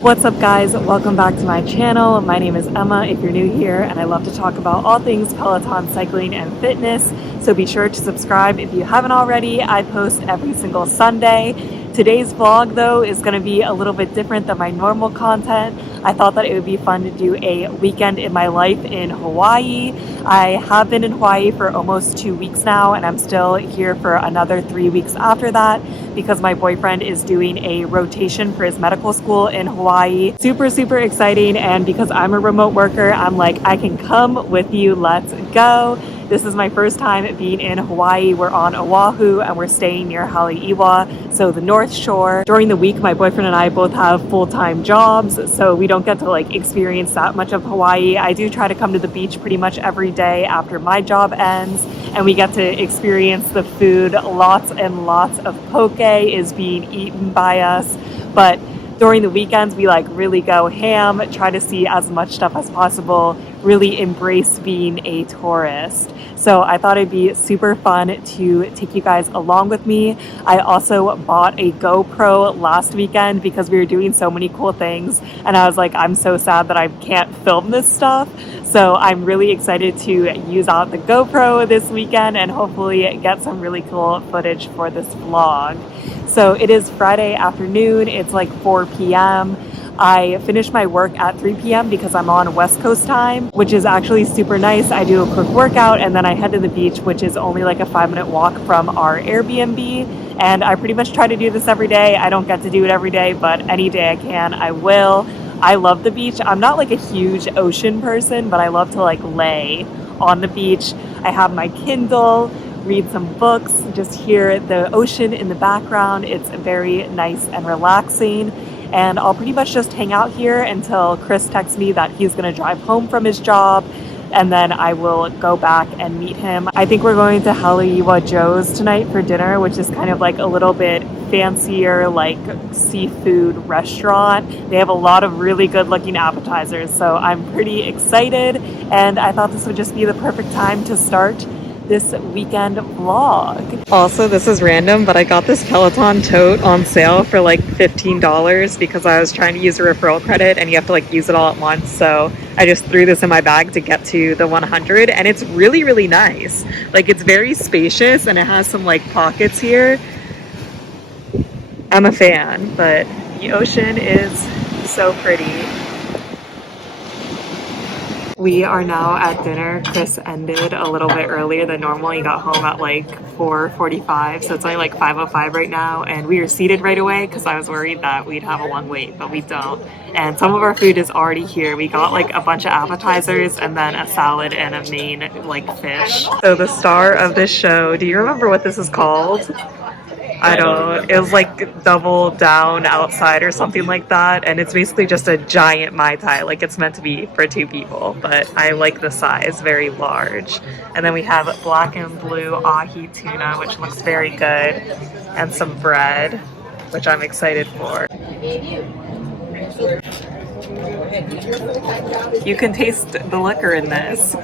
What's up guys, welcome back to my channel. My name is Emma if you're new here, and I love to talk about all things Peloton cycling and fitness, so be sure to subscribe if you haven't already. I post every single Sunday. Today's vlog though is going to be a little bit different than my normal content. I thought that it would be fun to do a weekend in my life in Hawaii. I have been in Hawaii for almost 2 weeks now, and I'm still here for another 3 weeks after that because my boyfriend is doing a rotation for his medical school in Hawaii. Super exciting, and because I'm a remote worker, I'm like, I can come with you, let's go. This is my first time being in Hawaii. We're on Oahu and we're staying near Haleiwa, so the North Shore. During the week, my boyfriend and I both have full-time jobs, so we don't get to like experience that much of Hawaii. I do try to come to the beach pretty much every day after my job ends, and we get to experience the food. Lots and lots of poke is being eaten by us, but during the weekends, we like really go ham, try to see as much stuff as possible, really embrace being a tourist. So I thought it'd be super fun to take you guys along with me. I also bought a GoPro last weekend because we were doing so many cool things, and I was like, I'm so sad that I can't film this stuff. So I'm really excited to use out the GoPro this weekend and hopefully get some really cool footage for this vlog. So it is Friday afternoon, it's like 4 p.m. I finished my work at 3 p.m. because I'm on West Coast time, which is actually super nice. I do a quick workout and then I head to the beach, which is only like a 5-minute walk from our Airbnb. And I pretty much try to do this every day. I don't get to do it every day, but any day I can, I will. I love the beach. I'm not like a huge ocean person, but I love to like lay on the beach. I have my Kindle, read some books, just hear the ocean in the background. It's very nice and relaxing. And I'll pretty much just hang out here until Chris texts me that he's gonna drive home from his job, and then I will go back and meet him. I think we're going to Haleiwa Joes tonight for dinner, which is kind of like a little bit fancier, like seafood restaurant. They have a lot of really good looking appetizers, so I'm pretty excited, and I thought this would just be the perfect time to start this weekend vlog. Also, this is random, but I got this Peloton tote on sale for like $15 because I was trying to use a referral credit and you have to like use it all at once. So I just threw this in my bag to get to the 100, and it's really nice. Like, it's very spacious and it has some like pockets here. I'm a fan, but the ocean is so pretty. We are now at dinner. Chris ended a little bit earlier than normal. He got home at like 4:45, so it's only like 5:05 right now, and we were seated right away because I was worried that we'd have a long wait, but we don't. And some of our food is already here. We got like a bunch of appetizers and then a salad and a main like fish. So the star of this show, do you remember what this is called? I don't. It was like Double Down Outside or something like that, and it's basically just a giant Mai Tai. Like, it's meant to be for 2 people, but I like the size, very large. And then we have black and blue ahi tuna, which looks very good, and some bread, which I'm excited for. You can taste the liquor in this.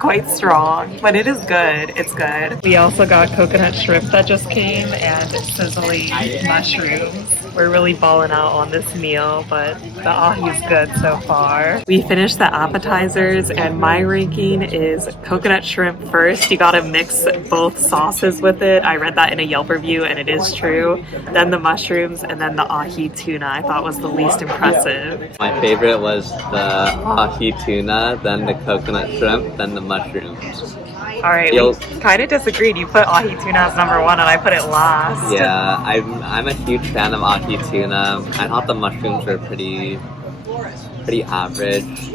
Quite strong, but it is good. It's good. We also got coconut shrimp that just came and sizzling mushrooms. We're really balling out on this meal, but the ahi is good so far. We finished the appetizers, and my ranking is coconut shrimp first. You gotta mix both sauces with it. I read that in a Yelp review and it is true. Then the mushrooms, and then the ahi tuna I thought was the least impressive. My favorite was the ahi tuna, then the coconut shrimp, then the mushrooms. Alright, we kind of disagreed. You put ahi tuna as number 1 and I put it last. Yeah, I'm a huge fan of ahi tuna. I thought the mushrooms were pretty average.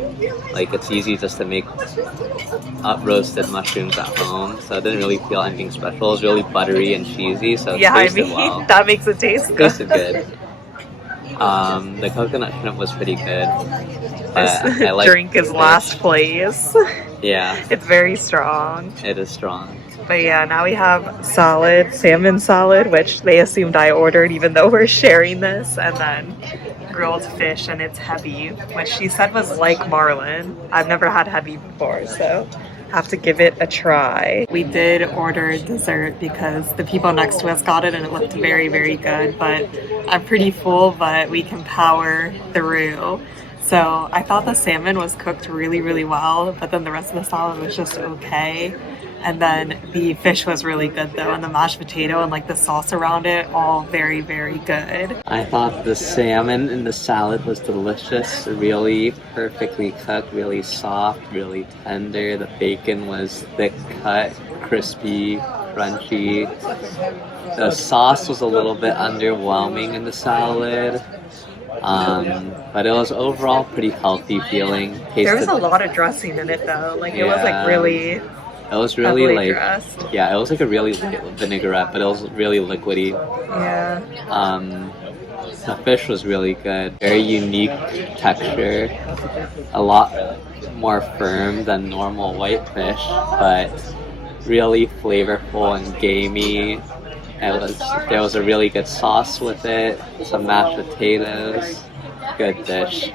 Like, it's easy just to make up roasted mushrooms at home, so I didn't really feel anything special. It was really buttery and cheesy, so it tasted well. That makes it taste good. Tasted good. The coconut shrimp was pretty good. This drink is last place. Yeah. It's very strong. It is strong. But yeah, now we have salad, salmon salad, which they assumed I ordered even though we're sharing this, and then grilled fish, and it's heavy, which she said was like marlin. I've never had heavy before, so have to give it a try. We did order dessert because the people next to us got it and it looked very, very good, but I'm pretty full, but we can power through. So I thought the salmon was cooked really, really well, but then the rest of the salad was just okay. And then the fish was really good though, and the mashed potato and like the sauce around it, all very, very good. I thought the salmon in the salad was delicious, really perfectly cooked, really soft, really tender. The bacon was thick cut, crispy, crunchy. The sauce was a little bit underwhelming in the salad. But it was overall pretty healthy feeling. There was a lot of dressing in it though, like it was like really... It was really like, dressed. Yeah, it was like a really light vinaigrette, but it was really liquidy. Yeah. The fish was really good. Very unique texture. A lot more firm than normal white fish, but really flavorful and gamey. There was a really good sauce with it, some mashed potatoes. Good dish.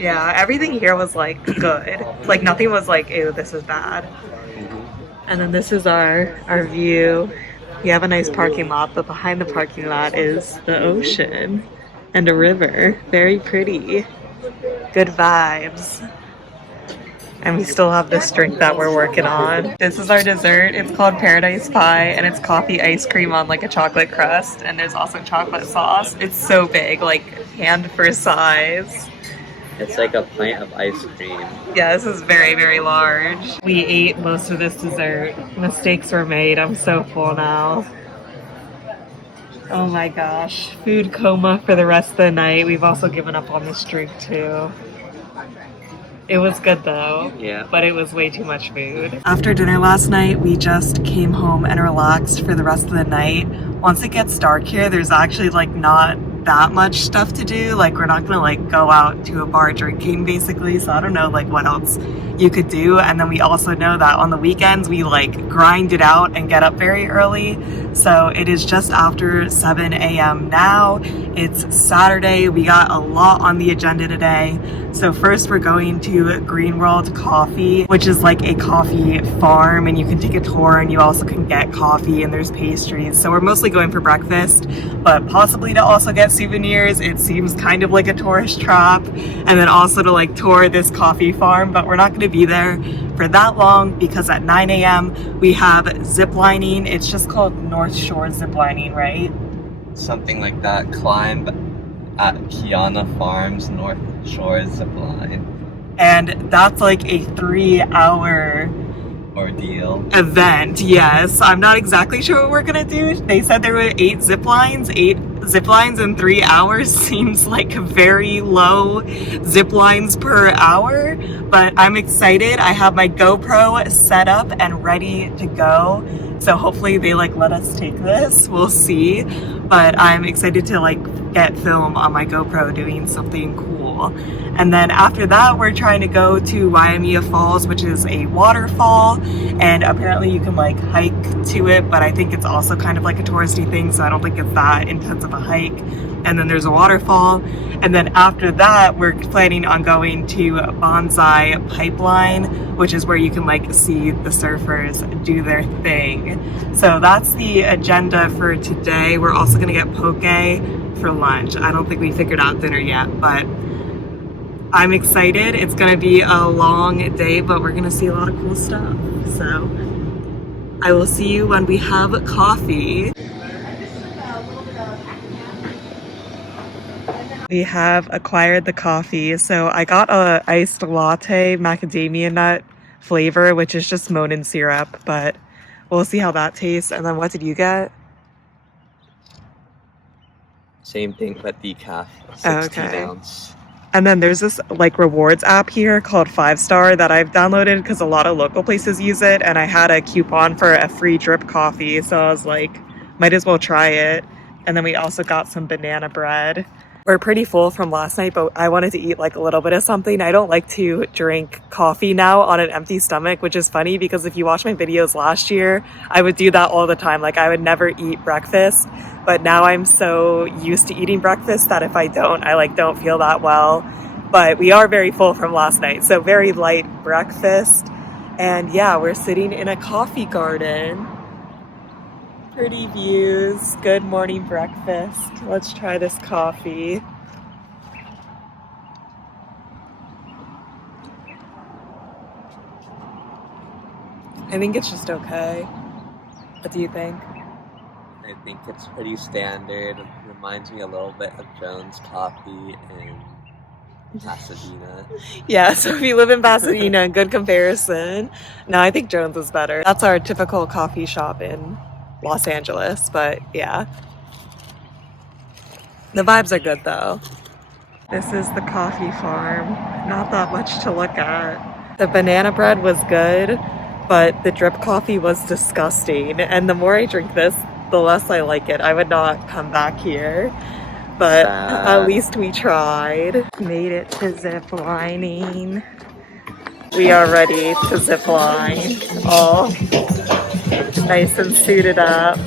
Yeah, everything here was like good. Like nothing was like, ew, this is bad. And then this is our view. We have a nice parking lot, but behind the parking lot is the ocean and a river. Very pretty. Good vibes. And we still have this drink that we're working on. This is our dessert. It's called Paradise Pie, and it's coffee ice cream on like a chocolate crust, and there's also chocolate sauce. It's so big, like hand for size. It's like a pint of ice cream. Yeah, this is very, very large. We ate most of this dessert. Mistakes were made. I'm so full now. Oh my gosh. Food coma for the rest of the night. We've also given up on this drink too. It was good though. Yeah. But it was way too much food. After dinner last night, we just came home and relaxed for the rest of the night. Once it gets dark here, there's actually like not that much stuff to do. Like we're not gonna like go out to a bar drinking basically, so I don't know like what else you could do. And then we also know that on the weekends we like grind it out and get up very early. So it is just after 7 a.m. now. It's Saturday. We got a lot on the agenda today. So first we're going to Green World Coffee, which is like a coffee farm, and you can take a tour and you also can get coffee and there's pastries. So we're mostly going for breakfast, but possibly to also get souvenirs. It seems kind of like a tourist trap, and then also to like tour this coffee farm, but we're not going to be there for that long because at 9 a.m. we have zip lining. It's just called North Shore zip lining, right? Something like that. Climb at Keana Farm's North Shore zip line. And that's like a 3-hour ordeal event. Yes, I'm not exactly sure what we're gonna do. They said there were 8 zip lines. 8 zip lines in 3 hours seems like very low zip lines per hour, but I'm excited. I have my GoPro set up and ready to go, so hopefully they like let us take this. We'll see, but I'm excited to like get film on my GoPro doing something cool. And then after that, we're trying to go to Waimea Falls, which is a waterfall, and apparently you can like hike to it, but I think it's also kind of like a touristy thing, so I don't think it's that intense of a hike. And then there's a waterfall, and then after that we're planning on going to Banzai Pipeline, which is where you can like see the surfers do their thing. So that's the agenda for today. We're also gonna get poke for lunch. I don't think we figured out dinner yet, but I'm excited. It's gonna be a long day, but we're gonna see a lot of cool stuff. So I will see you when we have coffee. We have acquired the coffee. So I got a iced latte macadamia nut flavor, which is just Monin syrup, but we'll see how that tastes. And then what did you get? Same thing, but decaf. 16 ounce. And then there's this like rewards app here called 5 Star that I've downloaded because a lot of local places use it, and I had a coupon for a free drip coffee, so I was like, might as well try it. And then we also got some banana bread. We're pretty full from last night, but I wanted to eat like a little bit of something. I don't like to drink coffee now on an empty stomach, which is funny because if you watch my videos last year, I would do that all the time. Like I would never eat breakfast, but now I'm so used to eating breakfast that if I don't, I like don't feel that well. But we are very full from last night, so very light breakfast. And yeah, we're sitting in a coffee garden. Pretty views, good morning breakfast. Let's try this coffee. I think it's just okay. What do you think? I think it's pretty standard. It reminds me a little bit of Jones Coffee in Pasadena. Yeah, so if you live in Pasadena, good comparison. No, I think Jones is better. That's our typical coffee shop in Los Angeles, but yeah. The vibes are good though. This is the coffee farm. Not that much to look at. The banana bread was good, but the drip coffee was disgusting. And the more I drink this, the less I like it. I would not come back here. But at least we tried. Made it to zip lining. We are ready to zip line. All nice and suited up.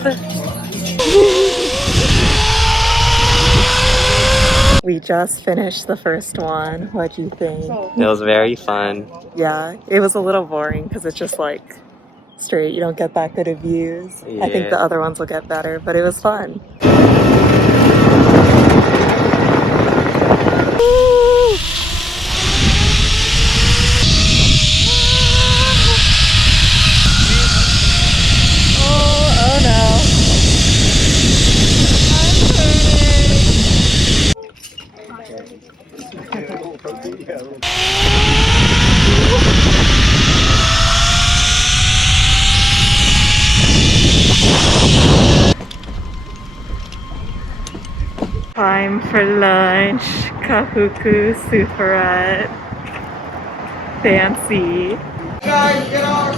We just finished the first one. What do you think? It was very fun. Yeah, it was a little boring because it's just like straight. You don't get that good of views. Yeah. I think the other ones will get better, but it was fun. Oh no. Time for lunch. Kahuku Superette. Fancy. Guys, get out.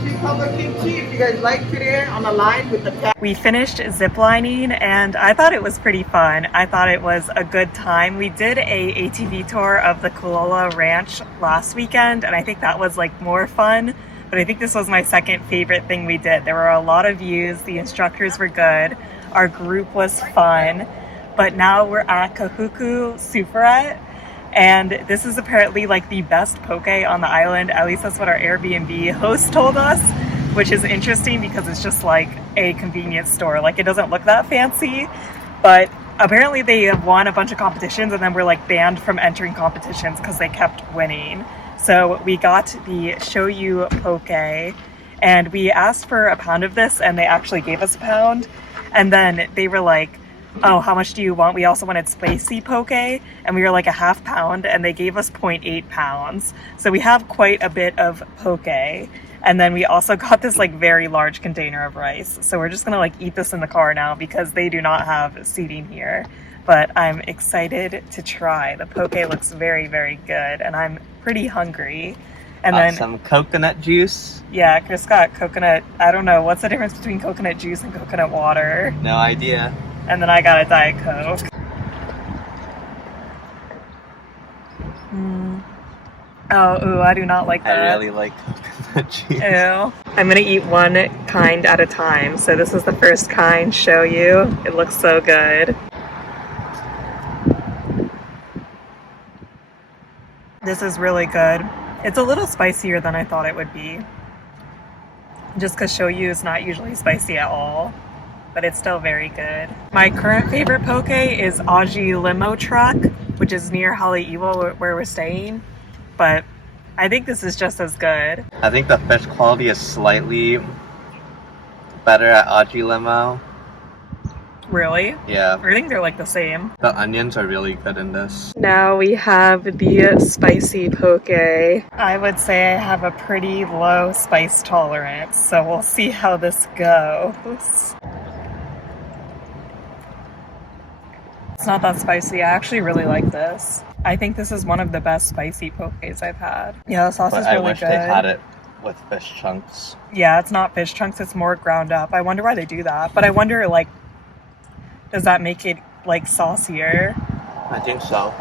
Cucumber kimchi. If you guys like today on the line with the cat. We finished ziplining and I thought it was pretty fun. I thought it was a good time. We did a ATV tour of the Kulola Ranch last weekend and I think that was like more fun. But I think this was my second favorite thing we did. There were a lot of views. The instructors were good. Our group was fun. But now we're at Kahuku Superette. And this is apparently like the best poke on the island. At least that's what our Airbnb host told us, which is interesting because it's just like a convenience store. Like it doesn't look that fancy, but apparently they have won a bunch of competitions and then were like banned from entering competitions because they kept winning. So we got the shoyu poke and we asked for a pound of this and they actually gave us a pound. And then they were like, oh, how much do you want? We also wanted spicy poke, and we were like a half pound, and they gave us 0.8 pounds. So we have quite a bit of poke. And then we also got this like very large container of rice. So we're just gonna like eat this in the car now because they do not have seating here. But I'm excited to try. The poke looks very, very good, and I'm pretty hungry. And then some coconut juice. Yeah, Chris got coconut. I don't know. What's the difference between coconut juice and coconut water? No idea. And then I got a Diet Coke. Oh, ooh, I do not like that. I really like coconut juice. Ew. I'm gonna eat one kind at a time. So this is the first kind, shoyu. It looks so good. This is really good. It's a little spicier than I thought it would be. Just because shoyu is not usually spicy at all. But it's still very good. My current favorite poke is Aji Limo Truck, which is near Haleiwa where we're staying. But I think this is just as good. I think the fish quality is slightly better at Aji Limo. Really? Yeah. I think they're like the same. The onions are really good in this. Now we have the spicy poke. I would say I have a pretty low spice tolerance, so we'll see how this goes. It's not that spicy. I actually really like this. I think this is one of the best spicy pokés I've had. Yeah, the sauce is really good. I wish they had it with fish chunks. Yeah, it's not fish chunks. It's more ground up. I wonder why they do that. But I wonder, like, does that make it, like, saucier? I think so.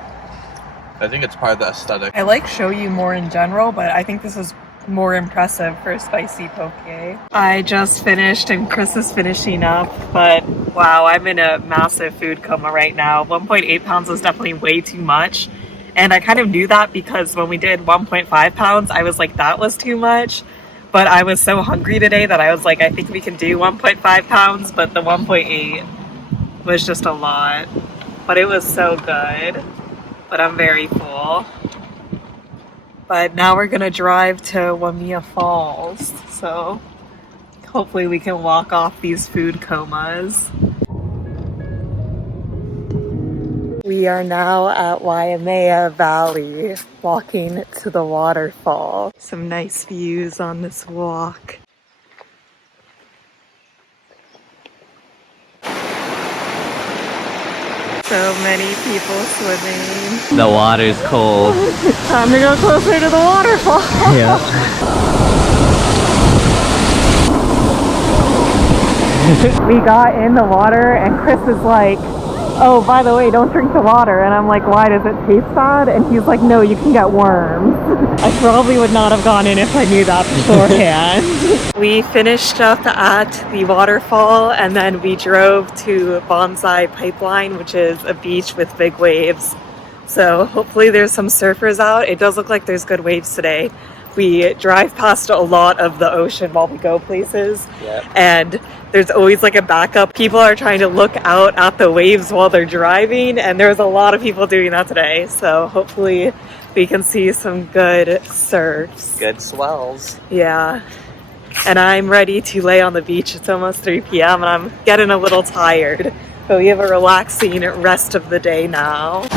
I think it's part of the aesthetic. I like shoyu more in general, but I think this is more impressive for spicy poke. I just finished and Chris is finishing up, but wow, I'm in a massive food coma right now. 1.8 pounds is definitely way too much. And I kind of knew that because when we did 1.5 pounds, I was like, that was too much. But I was so hungry today that I was like, I think we can do 1.5 pounds, but the 1.8 was just a lot. But it was so good. But I'm very full. But now we're gonna drive to Waimea Falls. So hopefully we can walk off these food comas. We are now at Waimea Valley, walking to the waterfall. Some nice views on this walk. So many people swimming. The water's cold. Time to go closer to the waterfall. Yeah. We got in the water and Chris is like, oh, by the way, don't drink the water. And I'm like, why, does it taste bad? And he's like, no, you can get worms. I probably would not have gone in if I knew that beforehand. We finished up at the waterfall and then we drove to Banzai Pipeline, which is a beach with big waves. So hopefully there's some surfers out. It does look like there's good waves today. We drive past a lot of the ocean while we go places. Yep. And there's always like a backup. People are trying to look out at the waves while they're driving, and there's a lot of people doing that today. So hopefully we can see some good surfs. Good swells. Yeah. And I'm ready to lay on the beach. It's almost 3 p.m. and I'm getting a little tired. But we have a relaxing rest of the day now.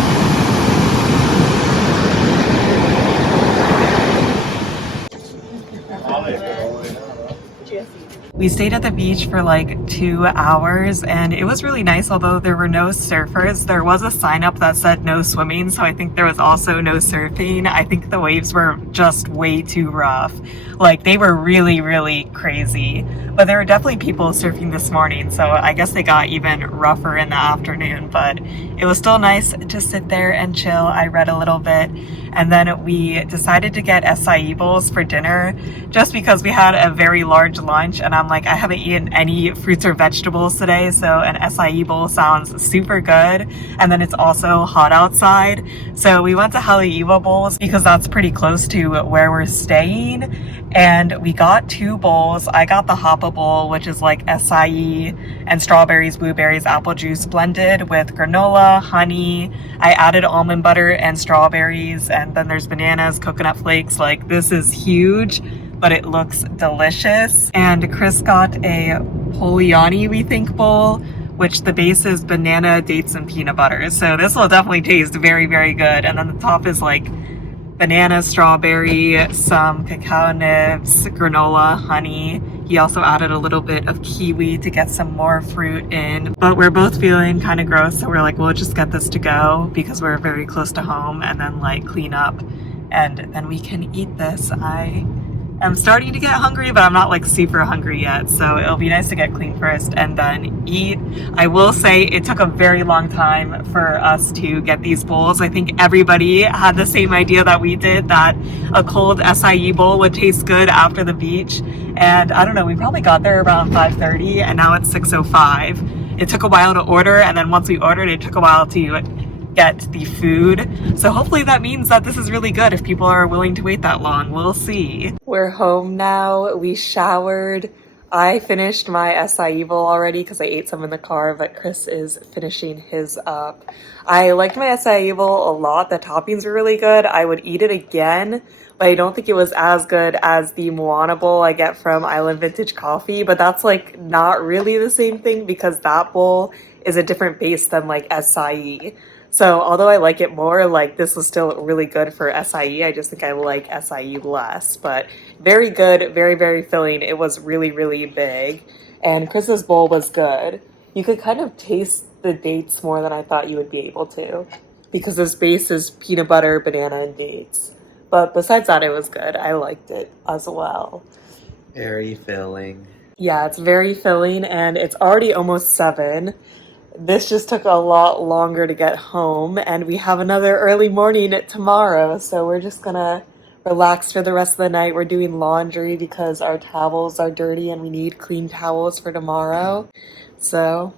We stayed at the beach for like 2 hours and it was really nice. Although there were no surfers, there was a sign up that said no swimming, so I think there was also no surfing. I think the waves were just way too rough. Like they were really crazy, but there were definitely people surfing this morning, so I guess they got even rougher in the afternoon. But it was still nice to sit there and chill. I read a little bit and then we decided to get acai bowls for dinner just because we had a very large lunch and I'm like, I haven't eaten any fruits or vegetables today, so an acai bowl sounds super good. And then it's also hot outside, so we went to Haliewa Bowls because that's pretty close to where we're staying, and we got 2 bowls. I got the hapa bowl, which is like acai and strawberries, blueberries, apple juice blended with granola, honey. I added almond butter and strawberries, and then there's bananas, coconut flakes. Like this is huge, but it looks delicious. And Chris got a poliani, we think, bowl, which the base is banana, dates, and peanut butter. So this will definitely taste very good. And then the top is like banana, strawberry, some cacao nibs, granola, honey. He also added a little bit of kiwi to get some more fruit in. But we're both feeling kind of gross, so we're like, we'll just get this to go because we're very close to home, and then like clean up and then we can eat this. I'm starting to get hungry, but I'm not like super hungry yet, so it'll be nice to get clean first and then eat. I will say it took a very long time for us to get these bowls. I think everybody had the same idea that we did, that a cold acai bowl would taste good after the beach. And I don't know, we probably got there around 5:30 and now it's 6:05. It took a while to order, and then once we ordered, it took a while to get the food. So hopefully that means that this is really good if people are willing to wait that long. We'll see. We're home now. We showered. I finished my acai bowl already because I ate some in the car, but Chris is finishing his up. I liked my acai bowl a lot. The toppings were really good. I would eat it again, but I don't think it was as good as the Moana bowl I get from Island Vintage Coffee. But that's like not really the same thing because that bowl is a different base than like acai. So although I like it more, like this was still really good for acai. I just think I like acai less, but very good, very filling. It was really big, and Chris's bowl was good. You could kind of taste the dates more than I thought you would be able to because this base is peanut butter, banana, and dates. But besides that, it was good. I liked it as well. Very filling. Yeah, it's very filling, and it's already almost 7. This just took a lot longer to get home, and we have another early morning tomorrow, so we're just gonna relax for the rest of the night. We're doing laundry because our towels are dirty and we need clean towels for tomorrow. So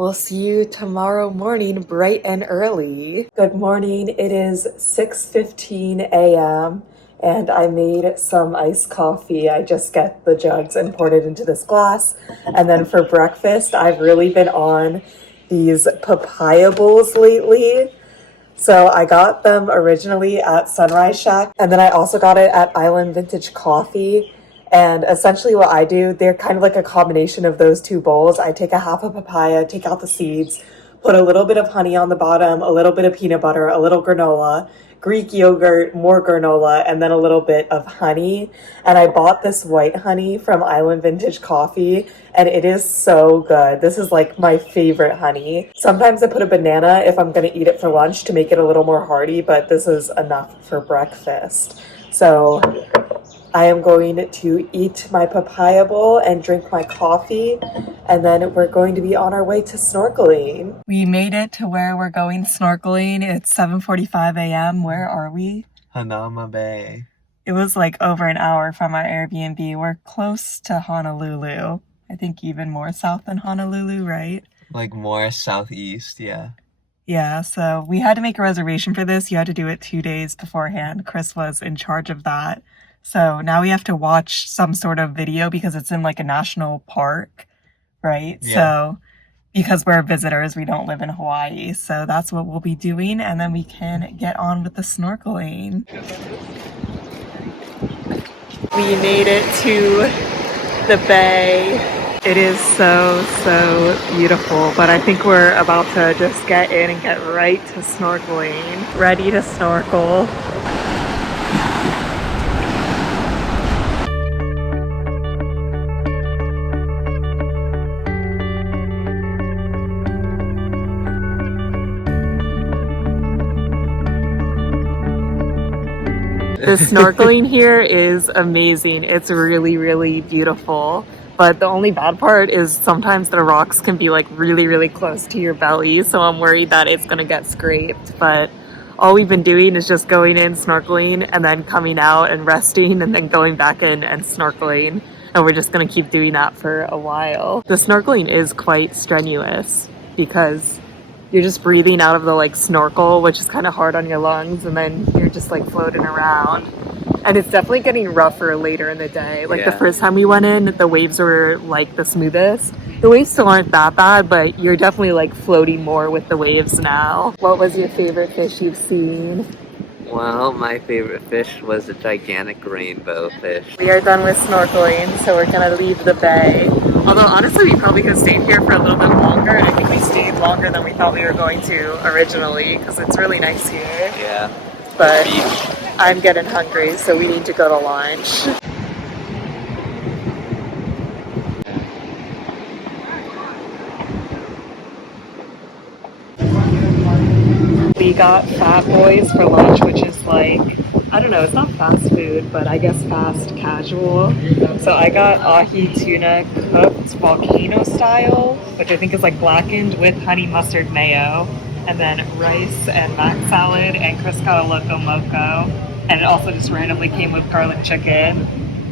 We'll see you tomorrow morning, bright and early. Good morning. It is 6:15 a.m. and I made some iced coffee. I just get the jugs and poured it into this glass. And then for breakfast, I've really been on these papaya bowls lately. So I got them originally at Sunrise Shack, and then I also got it at Island Vintage Coffee. And essentially what I do, they're kind of like a combination of those two bowls. I take a half a papaya, take out the seeds, put a little bit of honey on the bottom, a little bit of peanut butter, a little granola, Greek yogurt, more granola, and then a little bit of honey. And I bought this white honey from Island Vintage Coffee, and it is so good. This is like my favorite honey. Sometimes I put a banana if I'm going to eat it for lunch to make it a little more hearty, but this is enough for breakfast. So I am going to eat my papaya bowl and drink my coffee, and then we're going to be on our way to snorkeling. We made it to where we're going snorkeling. It's 7:45 a.m. Where are we? Hanauma Bay. It was like over an hour from our Airbnb. We're close to Honolulu. I think even more south than Honolulu, right? Like more southeast, yeah. Yeah, so we had to make a reservation for this. You had to do it 2 days beforehand. Chris was in charge of that. So now we have to watch some sort of video because it's in like a national park, right? Yeah. So because we're visitors, we don't live in Hawaii. So that's what we'll be doing. And then we can get on with the snorkeling. We made it to the bay. It is so, so beautiful. But I think we're about to just get in and get right to snorkeling. Ready to snorkel. The snorkeling here is amazing. It's really, really beautiful. But the only bad part is sometimes the rocks can be like really, really close to your belly. So I'm worried that it's going to get scraped. But all we've been doing is just going in, snorkeling, and then coming out and resting, and then going back in and snorkeling. And we're just going to keep doing that for a while. The snorkeling is quite strenuous because you're just breathing out of the like snorkel, which is kind of hard on your lungs, and then you're just like floating around. And it's definitely getting rougher later in the day. Like the first time we went in, the waves were like the smoothest. The waves still aren't that bad, but you're definitely like floating more with the waves now. What was your favorite fish you've seen? Well, my favorite fish was a gigantic rainbow fish. We are done with snorkeling, so we're gonna leave the bay. Although honestly, we probably could have stayed here for a little bit longer, and I think we stayed longer than we thought we were going to originally, because it's really nice here. Yeah. But I'm getting hungry, so we need to go to lunch. We got Fatboys for lunch, which is like, I don't know, it's not fast food, but I guess fast casual. So I got ahi tuna cooked volcano style, which I think is like blackened with honey mustard mayo, and then rice and mac salad, and Chris got a loco moco, and it also just randomly came with garlic chicken.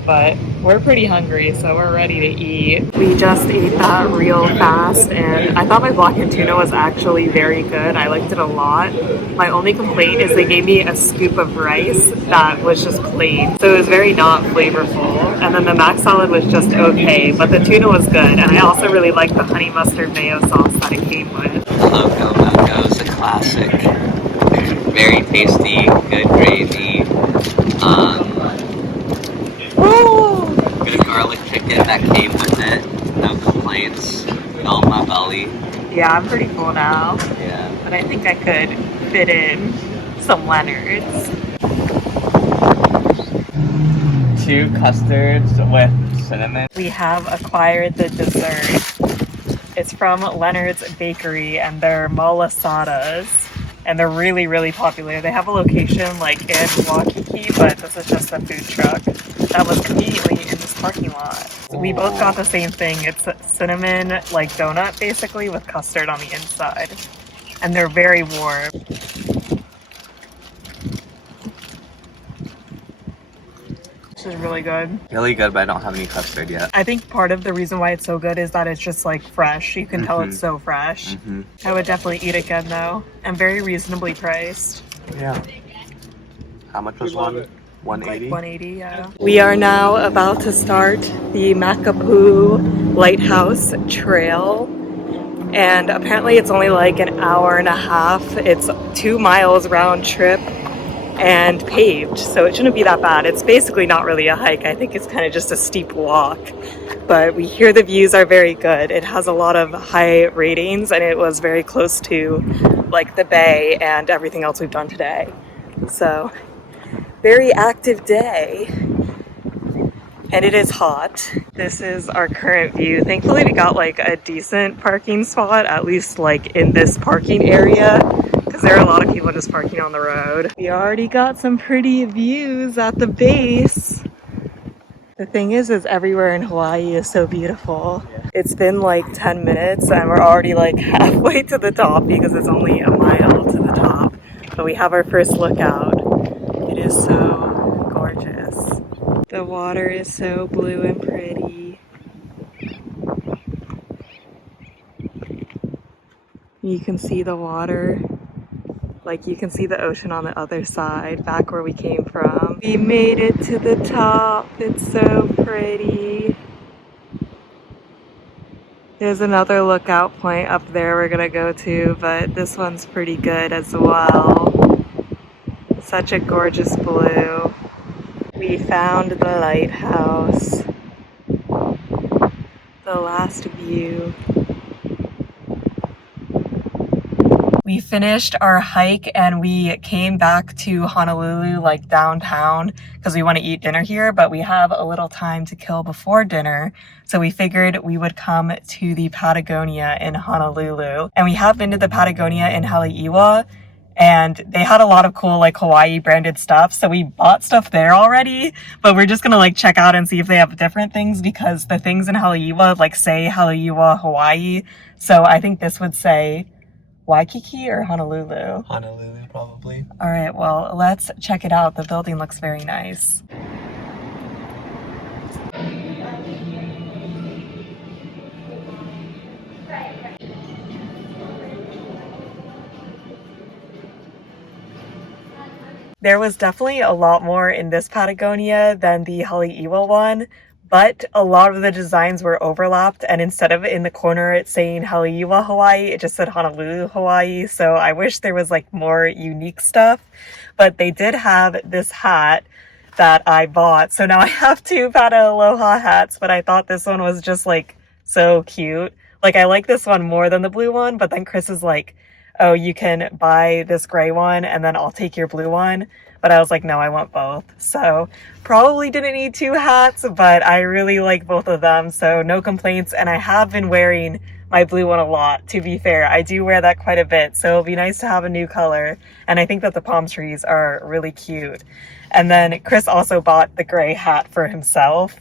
But we're pretty hungry, so we're ready to eat. We just ate that real fast, and I thought my blackened tuna was actually very good. I liked it a lot. My only complaint is they gave me a scoop of rice that was just plain, so it was very not flavorful. And then the mac salad was just okay, but the tuna was good. And I also really liked the honey mustard mayo sauce that it came with. Loco Moco is a classic. Very tasty, good gravy. Good garlic chicken that came with it. No complaints. Filled my belly. Yeah, I'm pretty full now. Yeah. But I think I could fit in some Leonards. 2 custards with cinnamon. We have acquired the dessert. It's from Leonard's Bakery, and they're malasadas. And they're really, really popular. They have a location like in Waikiki, but this is just a food truck that was conveniently in this parking lot. So we both got the same thing. It's a cinnamon like donut basically with custard on the inside. And they're very warm. is really good. Really good, but I don't have any custard yet. I think part of the reason why it's so good is that it's just like fresh. You can tell it's so fresh. I would definitely eat again though, and very reasonably priced. Yeah. How much was one? 180? Like 180, yeah. We are now about to start the Makapuʻu Lighthouse Trail. And apparently it's only like an hour and a half. It's 2 miles round trip and paved, so it shouldn't be that bad. It's basically not really a hike. I think it's kind of just a steep walk. But we hear the views are very good. It has a lot of high ratings and it was very close to like the bay and everything else we've done today. So very active day, and it is hot. This is our current view. Thankfully we got like a decent parking spot, at least like in this parking area, because there are a lot of people just parking on the road. We already got some pretty views at the base. The thing is everywhere in Hawaii is so beautiful. It's been like 10 minutes and we're already like halfway to the top because it's only a mile to the top. But we have our first lookout. It is so gorgeous. The water is so blue and pretty. You can see the water. Like you can see the ocean on the other side, back where we came from. We made it to the top. It's so pretty. There's another lookout point up there we're gonna go to, but this one's pretty good as well. Such a gorgeous blue. We found the lighthouse. The last view. We finished our hike and we came back to Honolulu, like downtown, because we want to eat dinner here, but we have a little time to kill before dinner. So we figured we would come to the Patagonia in Honolulu. And we have been to the Patagonia in Haleiwa, and they had a lot of cool like Hawaii branded stuff. So we bought stuff there already, but we're just gonna like check out and see if they have different things, because the things in Haleiwa like say Haleiwa, Hawaii. So I think this would say Waikiki or Honolulu? Honolulu, probably. All right, well, let's check it out. The building looks very nice. There was definitely a lot more in this Patagonia than the Haleiwa one, but a lot of the designs were overlapped, and instead of in the corner it saying Haleiwa, Hawaii, it just said Honolulu, Hawaii. So I wish there was like more unique stuff, but they did have this hat that I bought. So now I have 2 Pata Aloha hats, but I thought this one was just like so cute. Like I like this one more than the blue one, but then Chris is like, oh, you can buy this gray one and then I'll take your blue one. But I was like, no, I want both. So probably didn't need 2 hats, but I really like both of them. So no complaints. And I have been wearing my blue one a lot, to be fair. I do wear that quite a bit. So it'll be nice to have a new color. And I think that the palm trees are really cute. And then Chris also bought the gray hat for himself.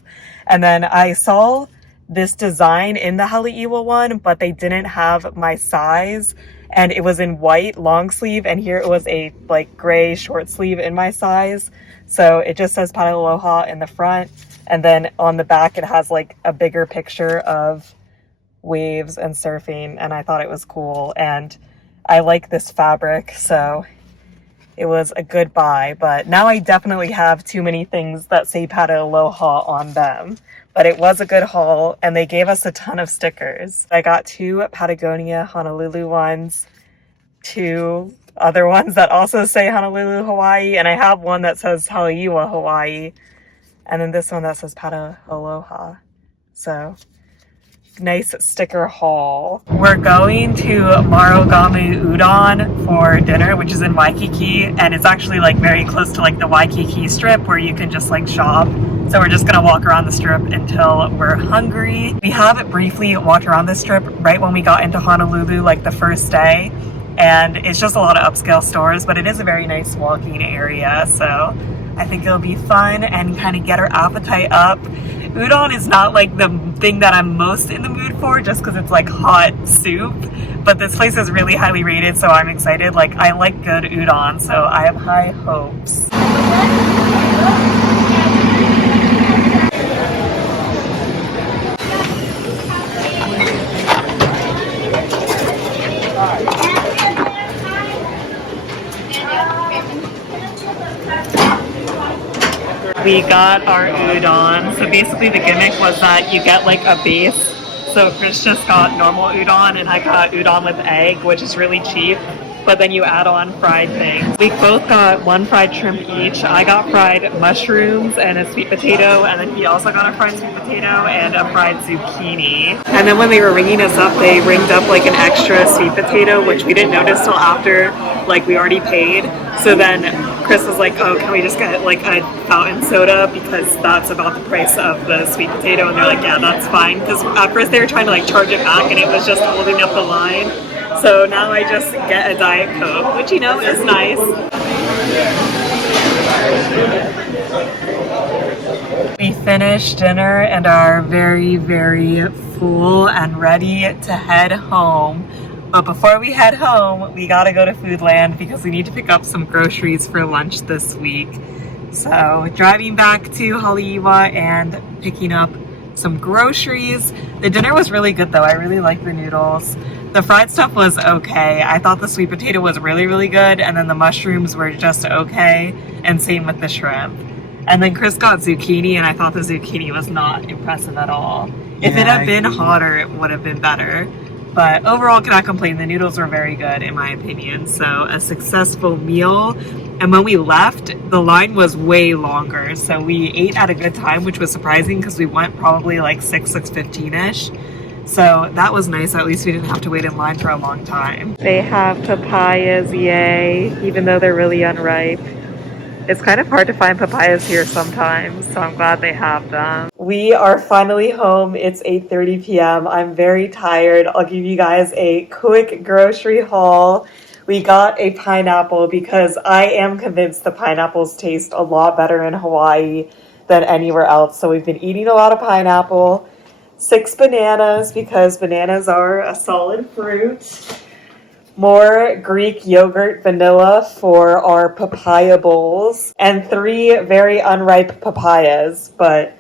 And then I saw this design in the Haleiwa one, but they didn't have my size. And it was in white long sleeve, and here it was a like gray short sleeve in my size. So it just says Pata Aloha in the front, and then on the back it has like a bigger picture of waves and surfing, and I thought it was cool. And I like this fabric, so it was a good buy. But now I definitely have too many things that say Pata Aloha on them. But it was a good haul, and they gave us a ton of stickers. I got 2 Patagonia Honolulu ones, 2 other ones that also say Honolulu, Hawaii, and I have one that says Haleiwa, Hawaii, and then this one that says Pata Aloha. So nice sticker haul. We're going to Marugame Udon for dinner, which is in Waikiki, and it's actually like very close to like the Waikiki strip where you can just like shop. So we're just gonna walk around the strip until we're hungry. We have briefly walked around this strip right when we got into Honolulu, like the first day, and it's just a lot of upscale stores, but it is a very nice walking area. So I think it'll be fun and kind of get our appetite up. Udon is not like the thing that I'm most in the mood for, just because it's like hot soup, but this place is really highly rated, so I'm excited. Like I like good udon, so I have high hopes. We got our udon. So basically the gimmick was that you get like a base. So Chris just got normal udon and I got udon with egg, which is really cheap. But then you add on fried things. We both got one fried shrimp each. I got fried mushrooms and a sweet potato, and then he also got a fried sweet potato and a fried zucchini. And then when they were ringing us up, they ringed up like an extra sweet potato, which we didn't notice till after, like we already paid. So then Chris was like, oh, can we just get like a fountain soda because that's about the price of the sweet potato? And they're like, yeah, that's fine. Because at first they were trying to like charge it back and it was just holding up the line. So now I just get a Diet Coke, which, you know, is nice. We finished dinner and are very, very full and ready to head home. But before we head home, we gotta go to Foodland because we need to pick up some groceries for lunch this week. So driving back to Haleiwa and picking up some groceries. The dinner was really good though. I really liked the noodles. The fried stuff was okay. I thought the sweet potato was really, really good, and then the mushrooms were just okay, and same with the shrimp. And then Chris got zucchini, and I thought the zucchini was not impressive at all. If it had been hotter, it would have been better. But overall, cannot complain. The noodles were very good, in my opinion. So a successful meal. And when we left, the line was way longer. So we ate at a good time, which was surprising because we went probably like 6:15-ish. So that was nice. At least we didn't have to wait in line for a long time. They have papayas, yay, even though they're really unripe. It's kind of hard to find papayas here sometimes, so I'm glad they have them. We are finally home. It's 8:30 p.m. I'm very tired. I'll give you guys a quick grocery haul. We got a pineapple because I am convinced the pineapples taste a lot better in Hawaii than anywhere else. So we've been eating a lot of pineapple. 6 bananas because bananas are a solid fruit. More Greek yogurt vanilla for our papaya bowls. And 3 very unripe papayas, but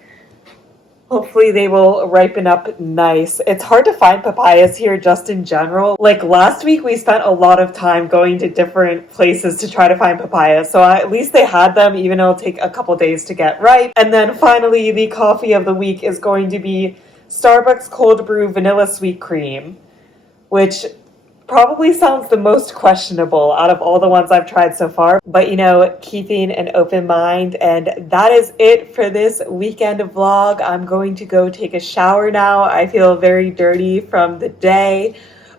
hopefully they will ripen up nice. It's hard to find papayas here just in general. Like last week we spent a lot of time going to different places to try to find papayas. So at least they had them, even though it'll take a couple days to get ripe. And then finally the coffee of the week is going to be Starbucks cold brew vanilla sweet cream, which probably sounds the most questionable out of all the ones I've tried so far, but you know, keeping an open mind. And that is it for this weekend vlog. I'm going to go take a shower now. I feel very dirty from the day,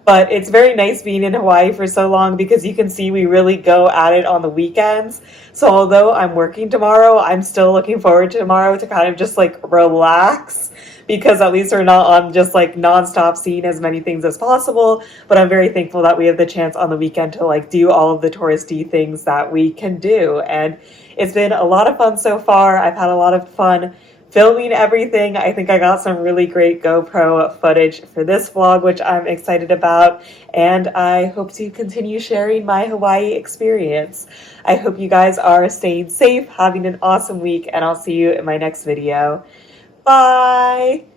but it's very nice being in Hawaii for so long because you can see we really go at it on the weekends. So although I'm working tomorrow, I'm still looking forward to tomorrow to kind of just like relax, because at least we're not on just like nonstop seeing as many things as possible. But I'm very thankful that we have the chance on the weekend to like do all of the touristy things that we can do. And it's been a lot of fun so far. I've had a lot of fun filming everything. I think I got some really great GoPro footage for this vlog, which I'm excited about. And I hope to continue sharing my Hawaii experience. I hope you guys are staying safe, having an awesome week, and I'll see you in my next video. Bye!